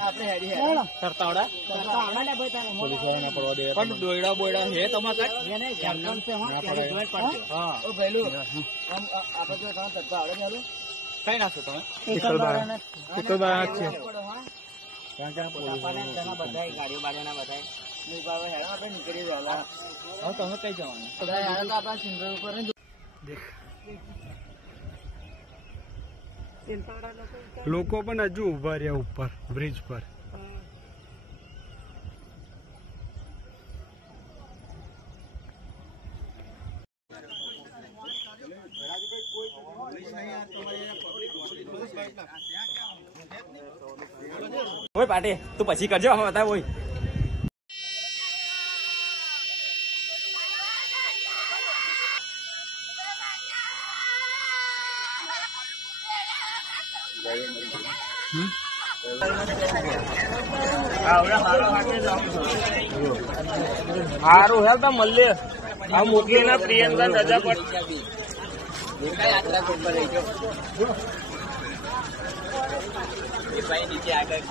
આપણે હેડી હેડી સરતાવડા પોલીસ વાળાને પડવા દે પણ દોયડા બોયડા હે તમારે હા ઓ ભઈલું આમ આપણે તો કામ કરતા આવડે ને કઈ નાખો તમે એકલ બાર છે ક્યાં ક્યાં પોલીસ વાળા બધાય ગાડીઓ બાડીઓના બધાય ની પાવે હેડા આપણે નીકળી જવાલા હવે તમે કઈ જવાનું બધા યાર તો આપણા સિંગર ઉપર દેખ લોકો પણ હજુ ઉભા રહ્યા ઉપર બ્રિજ પર. ઓય પાટે તું પછી કરજો અમે બતાવ ઓય સારું હેલ તો મળે આ મોકલી ના પ્રિયંકા રજા પર નીચે આગળ